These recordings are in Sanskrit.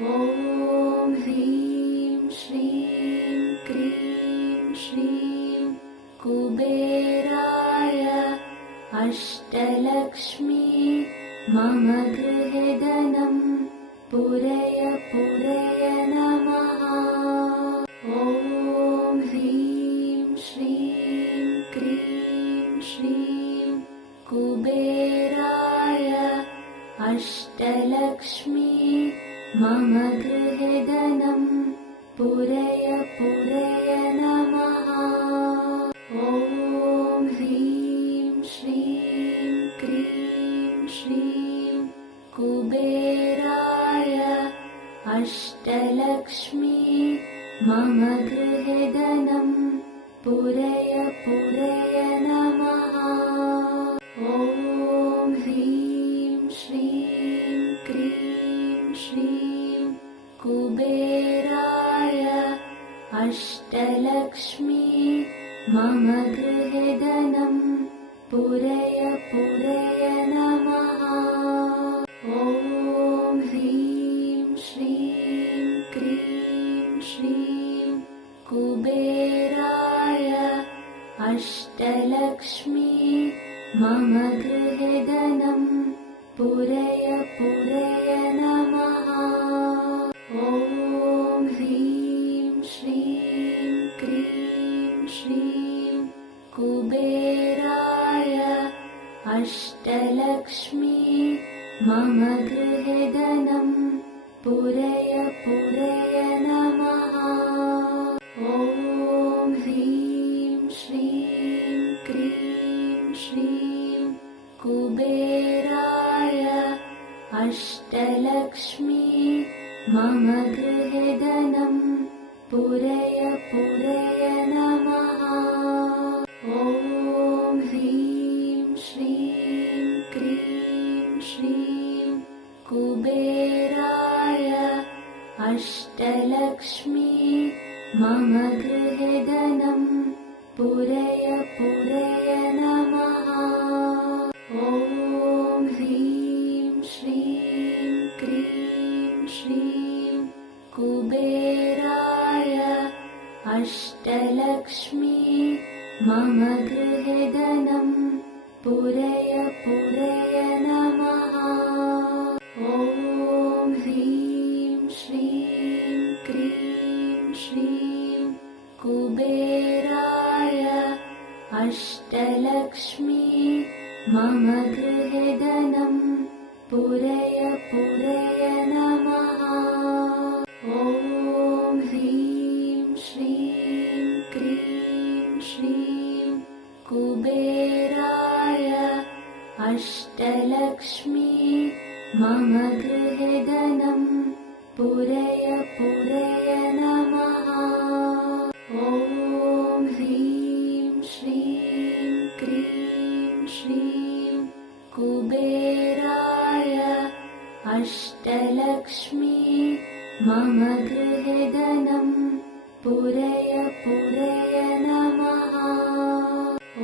ॐ ह्रीं श्रीं क्रीं श्रीं कुबेराय अष्टलक्ष्मी मम गृहे धनं पूरय पूरय नमः। ॐ ह्रीं श्रीं क्रीं श्रीं कुबेराय अष्टलक्ष्मी मम गृहे धनं पूरय पूरय नमः। ॐ ह्रीं श्रीं क्रीं श्रीं कुबेराय अष्टलक्ष्मी मम गृहे धनं पूरय पूरय नमः। ॐ ह्रीं श्रीं क्रीं श्रीं कुबेराय अष्टलक्ष्मी मम गृहे धनं पूरय पूरय नमः। ॐ ह्रीं श्रीं क्रीं श्रीं कुबेराय अष्टलक्ष्मी मम गृहे धनं पूरय पूरय नमः। ॐ ह्रीं श्रीं क्रीं श्रीं कुबेराय अष्टलक्ष्मी मम गृहे धनं पूरय पूरय नमः। ॐ ह्रीं श्रीं क्रीं श्रीं कुबेराय अष्टलक्ष्मी मम गृहे धनं पूरय पूरय नमः। ॐ ह्रीं श्रीं क्रीं श्रीं कुबेराय अष्टलक्ष्मी मम गृहे धनं पूरय पूरय नमः। ॐ ह्रीं श्रीं क्रीं श्रीं कुबेराय अष्टलक्ष्मी मम गृहे धनं पूरय पूरय नमः। ॐ ह्रीं श्रीं क्रीं श्रीं कुबेराय अष्टलक्ष्मी मम गृहे धनं पूरय पूरय नमः। ॐ ह्रीं श्रीं क्रीं श्रीं कुबेराय अष्टलक्ष्मी मम गृहे धनं पूरय पूरय नमः। ॐ ह्रीं श्रीं क्रीं श्रीं कुबेराय अष्टलक्ष्मी मम गृहे धनं पूरय पूरय नमः।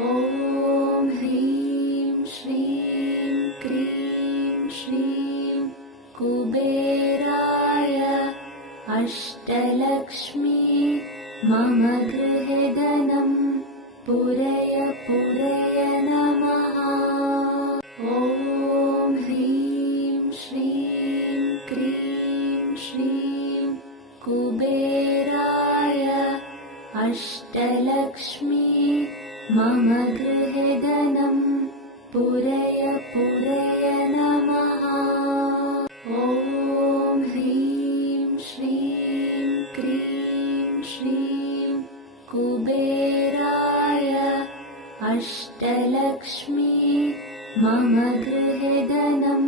ॐ ह्रीं श्रीं क्रीं श्रीं कुबेराय अष्टलक्ष्मी मम गृहे धनं पूरय पूरय नमः। ॐ ह्रीं श्रीं क्रीं श्रीं कुबेराय अष्टलक्ष्मी मम गृहे धनं पूरय पूरय नमः। ॐ ह्रीं श्रीं क्रीं श्रीं कुबेराय अष्टलक्ष्मी मम गृहे धनं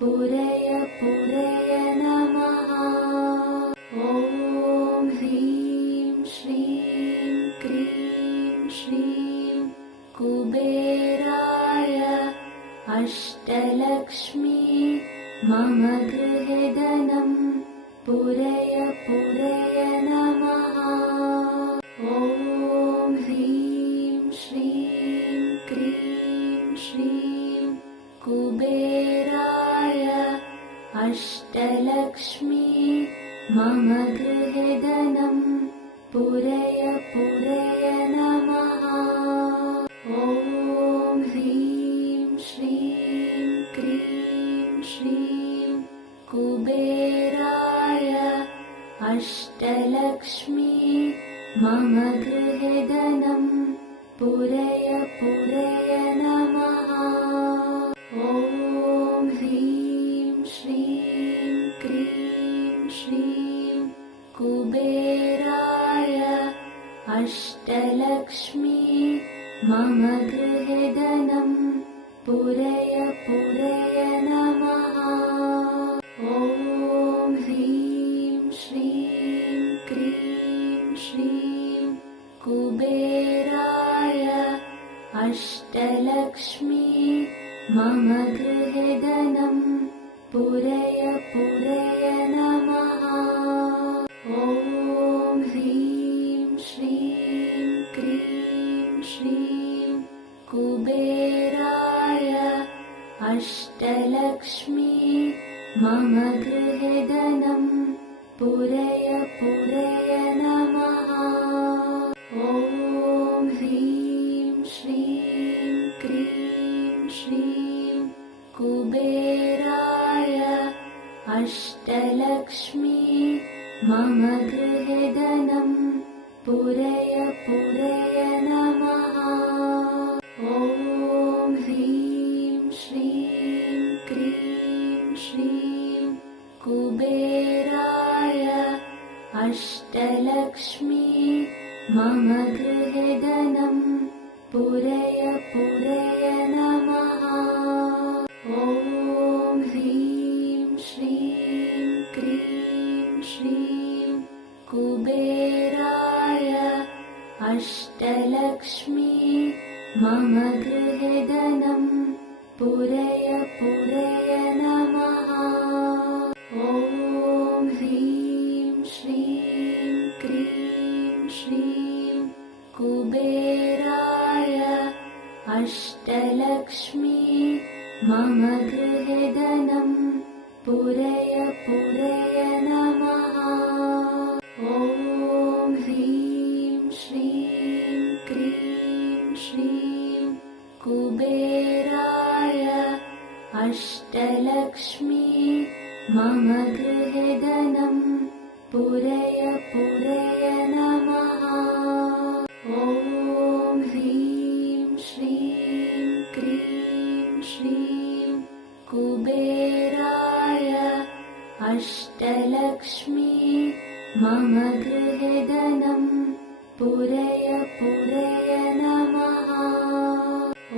पूरय पूरय नमः। ॐ ह्रीं श्रीं क्रीं श्रीं कुबेराय अष्टलक्ष्मी मम गृहे धनं पूरय पूरय नमः। ॐ ह्रीं श्रीं क्रीं श्रीं कुबेराय अष्टलक्ष्मी मम गृहे धनं पूरय पूरय नमः। ॐ ह्रीं श्रीं क्रीं श्रीं कुबेराय अष्टलक्ष्मी मम गृहे धनं पूरय पूरय नमः। ॐ ह्रीं श्रीं क्रीं श्रीं कुबेराय अष्टलक्ष्मी मम गृहे धनं पूरय पूरय नमः। ॐ ह्रीं श्रीं क्रीं श्रीं कुबेराय अष्टलक्ष्मी मम गृहे धनं पूरय पूरय नमः। ॐ ह्रीं श्रीं क्रीं श्रीं कुबेराय अष्टलक्ष्मी मम गृहे धनं पूरय पूरय नमः। ॐ ह्रीं श्रीं क्रीं श्रीं कुबेराय अष्टलक्ष्मी मम गृहे धनं पूरय पूरय नमः। ॐ ह्रीं श्रीं क्रीं श्रीं कुबेराय अष्टलक्ष्मी मम गृहे धनं पूरय पूरय नमः। ॐ ह्रीं श्रीं क्रीं श्रीं कुबेराय अष्टलक्ष्मी मम गृहे धनं पूरय पूरय नमः। ॐ ह्रीं श्रीं क्रीं श्रीं कुबेराय अष्टलक्ष्मी मम गृहे धनं पूरय पूरय नमः। ॐ ह्रीं श्रीं क्रीं श्रीं कुबेराय अष्टलक्ष्मी मम गृहे धनं पूरय पूरय नमः। ॐ ह्रीं श्रीं क्रीं श्रीं कुबेराय अष्टलक्ष्मी मम गृहे धनं पूरय पूरय नमः।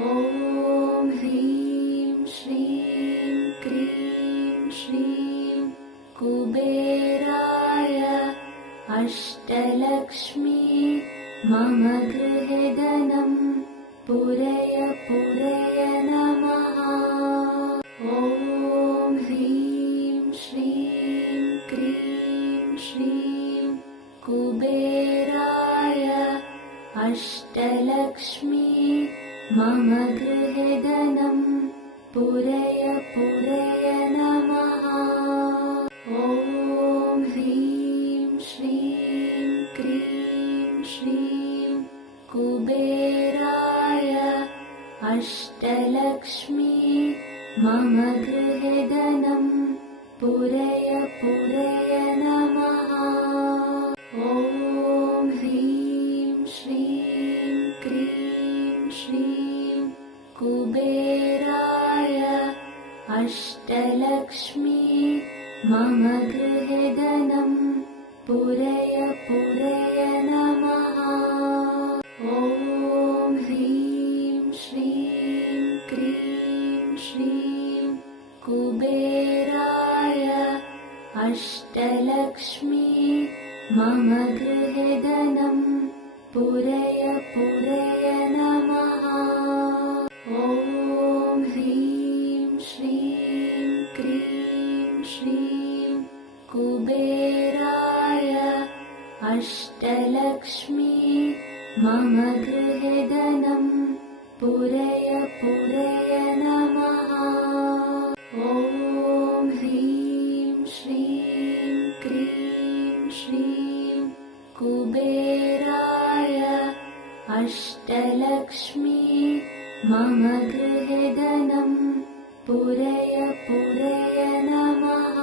ॐ ह्रीं श्रीं क्रीं श्रीं कुबेराय अष्टलक्ष्मी मम गृहे धनं पूरय पूरय नमः। ॐ ह्रीं श्रीं क्रीं श्रीं कुबेराय अष्टलक्ष्मी मम गृहे धनं पूरय पूरय नमः। ॐ ह्रीं श्रीं क्रीं श्रीं कुबेराय अष्टलक्ष्मी मम गृहे धनं पूरय पूरय नमः। ॐ ह्रीं श्रीं क्रीं श्रीं कुबेराय अष्टलक्ष्मी मम गृहे धनं पूरय पूरय नमः। ॐ ह्रीं श्रीं क्रीं श्रीं कुबेराय अष्टलक्ष्मी मम गृहे धनं पूरय पूरय नमः। ॐ ह्रीं श्रीं क्रीं श्रीं कुबेराय अष्टलक्ष्मी मम गृहे धनं पूरय पूरय नमः। ॐ ह्रीं श्रीं क्रीं अष्टलक्ष्मी मम गृहे धनं पूरय पूरय नमः।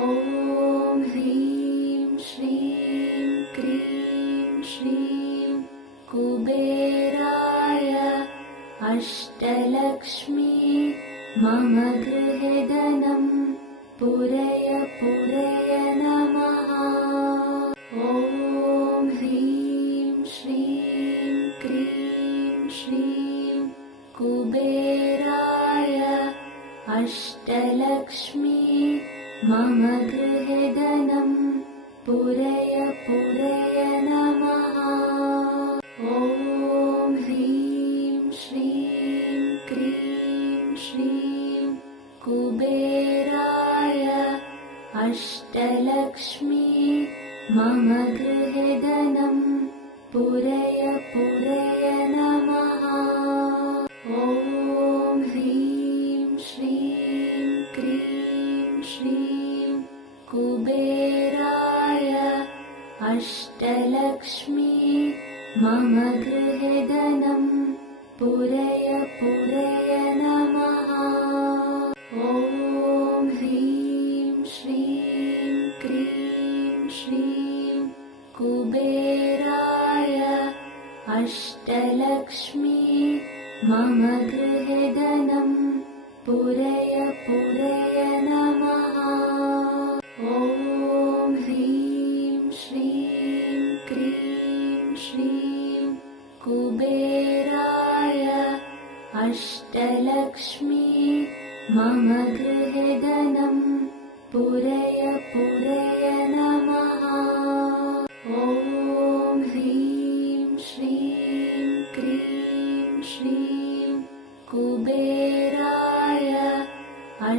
ॐ ह्रीं श्रीं क्रीं श्रीं कुबेराय अष्टलक्ष्मी मम गृहे धनं पूरय पूरय नमः। ॐ ह्रीं श्रीं क्रीं श्रीं कुबेराय अष्टलक्ष्मी मम गृहे धनं पूरय पूरय नमः। ॐ ह्रीं श्रीं क्रीं श्रीं कुबेराय अष्टलक्ष्मी मम गृहे धनं पूरय पूरय नमः। ॐ ह्रीं श्रीं क्रीं श्रीं कुबेराय अष्टलक्ष्मी मम गृहे धनं पूरय पूरय नमः। ॐ ह्रीं श्रीं क्रीं श्रीं कुबेराय अष्टलक्ष्मी मम गृहे धनं पूरय पूरय नमः। ॐ ह्रीं श्रीं क्रीं श्रीं कुबेराय अष्टलक्ष्मी मम गृहे धनं पूरय पूरय नमः। ॐ ह्रीं श्रीं क्रीं श्रीं कुबेराय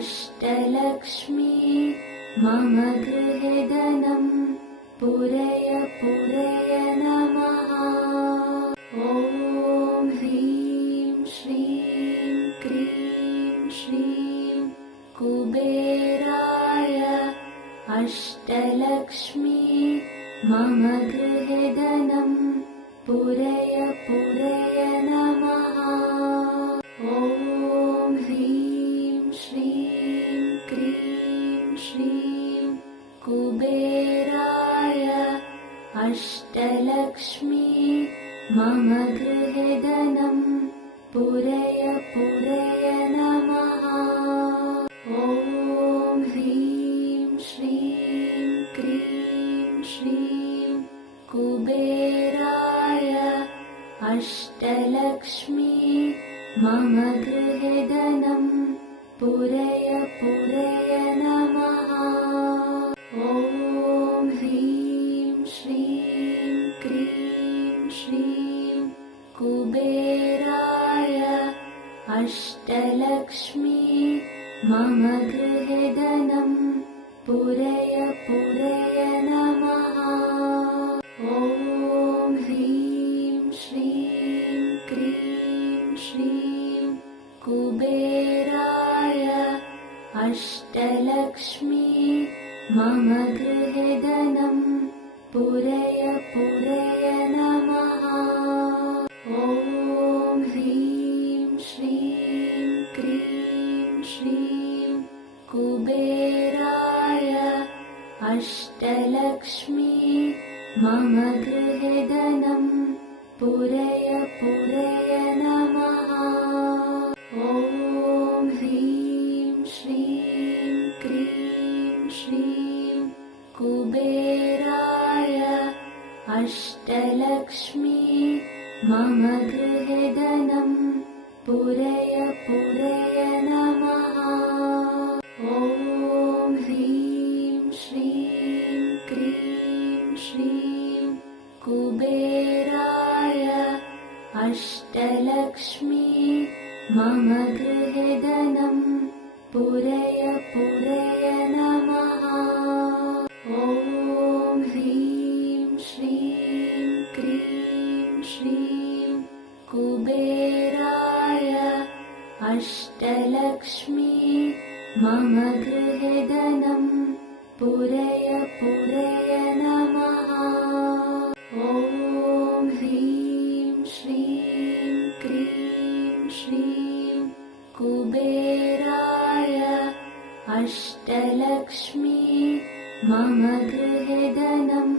अष्टलक्ष्मी मम गृहे धनं पूरय पूरय नमः। ॐ ह्रीं श्रीं क्रीं श्रीं कुबेराय अष्टलक्ष्मी मम गृहे धनं पूरय पूरय नमः। ॐ ह्रीं श्रीं क्रीं श्रीं कुबेराय अष्टलक्ष्मी मम गृहे धनं पूरय पूरय नमः। ॐ ह्रीं श्रीं क्रीं श्रीं कुबेराय अष्टलक्ष्मी मम गृहे धनं पूरय पूरय नमः। ॐ ह्रीं श्रीं क्रीं श्रीं कुबेराय अष्टलक्ष्मी मम गृहे धनं पूरय पूरय नमः। ॐ ह्रीं श्रीं क्रीं श्रीं कुबेराय अष्टलक्ष्मी मम गृहे धनं पूरय पूरय नमः। ॐ ह्रीं श्रीं क्रीं श्रीं कुबेराय अष्टलक्ष्मी मम गृहे धनं पूरय पूरय नमः। ॐ ह्रीं श्रीं क्रीं श्रीं कुबेराय अष्टलक्ष्मी मम गृहे धनं पूरय पूरय नमः। ॐ ह्रीं श्रीं क्रीं श्रीं कुबेराय अष्टलक्ष्मी मम गृहे धनं पूरय पूरय नमः। ॐ ह्रीं श्रीं क्रीं श्रीं कुबेराय अष्टलक्ष्मी मम गृहे धनं पूरय पूरय नमः। ॐ ह्रीं मम गृहधनं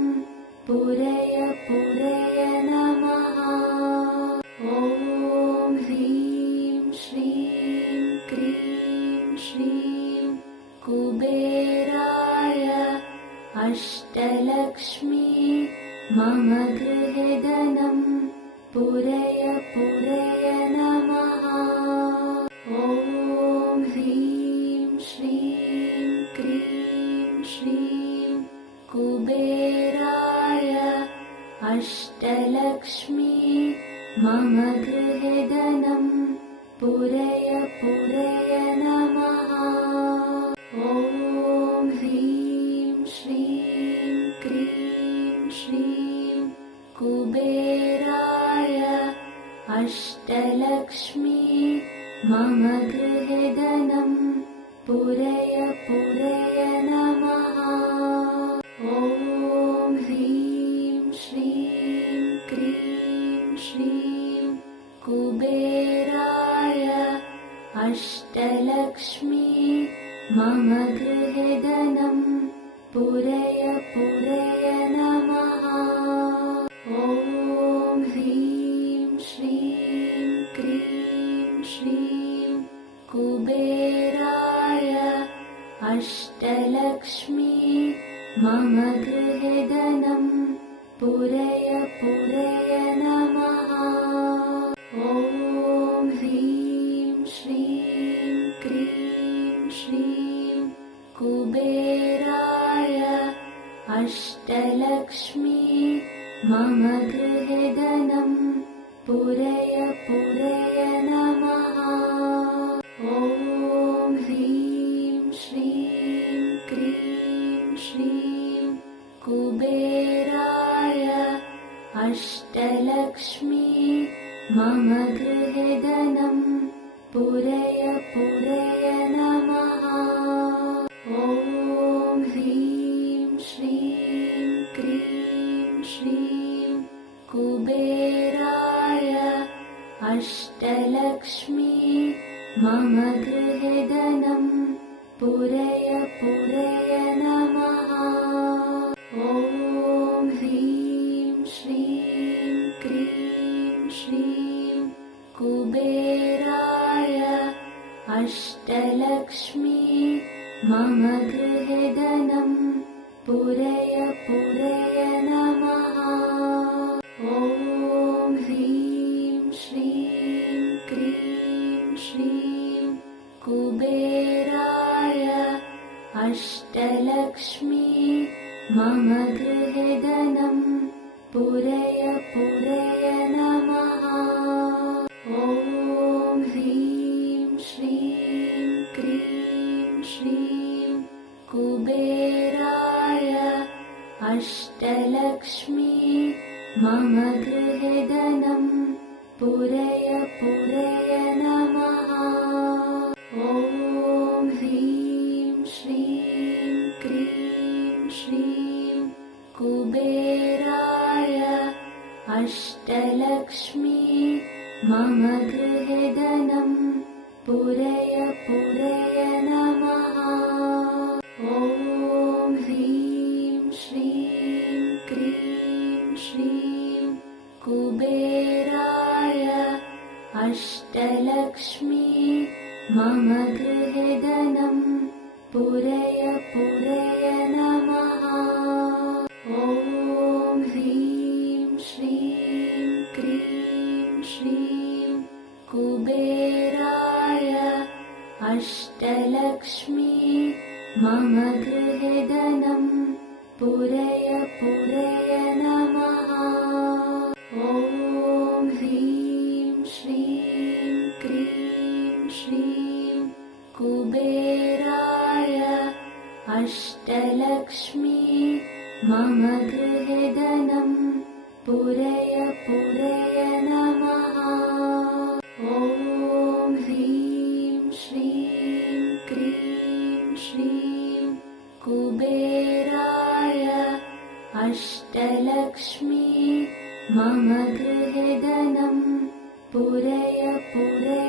पुरय पुरय नमः। ॐ ह्रीं श्रीं क्रीं श्रीं कुबेराय अष्टलक्ष्मी मम गृहधनं पुरय पुरय नमः। ॐ ह्रीं श्रीं क्रीं श्रीं कुबेराय अष्टलक्ष्मी मम गृहधनं पुरय पुरय नमः। ॐ ह्रीं श्रीं क्रीं श्रीं कुबेराय अष्टलक्ष्मी मम गृहधनं पुरय पुरय नमः। ॐ ह्रीं श्रीं क्रीं श्रीं कुबेराय अष्टलक्ष्मी मम गृहधनं पुरय पुरय नमः। ॐ ह्रीं श्रीं क्रीं श्रीं कुबेराय अष्टलक्ष्मी मम गृहधनं पुरय पुरय नमः। ॐ ह्रीं श्रीं क्रीं श्रीं कुबेराय अष्टलक्ष्मी मम गृहधनं पुरय पुरय नमः। ॐ ह्रीं श्रीं क्रीं श्रीं कुबेराय अष्टलक्ष्मी मम गृहधनं पुरय पुरय नमः। ॐ ह्रीं श्रीं क्रीं श्रीं कुबेराय अष्टलक्ष्मी मम गृहधनं पुरय पुरय नमः। ॐ ह्रीं श्रीं क्रीं श्रीं कुबेराय अष्टलक्ष्मी मम गृहधनं पुरय पुरय नमः। ॐ ह्रीं श्रीं क्रीं श्रीं कुबेराय अष्टलक्ष्मी मम गृहधनं पुरय पुरय नमः। ॐ ह्रीं श्रीं क्रीं श्रीं कुबेराय अष्टलक्ष्मी मम गृहधनं पुरय पुरय नमः। ॐ ह्रीं श्रीं क्रीं श्रीं कुबेराय अष्टलक्ष्मी मम गृहधनं पुरय पुरय नमः। ॐ ह्रीं श्रीं क्रीं श्रीं कुबेराय अष्टलक्ष्मी मम गृहधनं पुरय पुरय नमः। ॐ ह्रीं श्रीं क्रीं श्रीं कुबेराय अष्टलक्ष्मी मम गृहधनं पुरय पुरय नमः। ॐ ह्रीं श्रीं क्रीं श्रीं कुबेराय अष्टलक्ष्मी मम गृहधनं पुरय पुरय नमः। ॐ ह्रीं श्रीं क्रीं श्रीं कुबेराय अष्टलक्ष्मी मम गृहधनं पुरय पुरय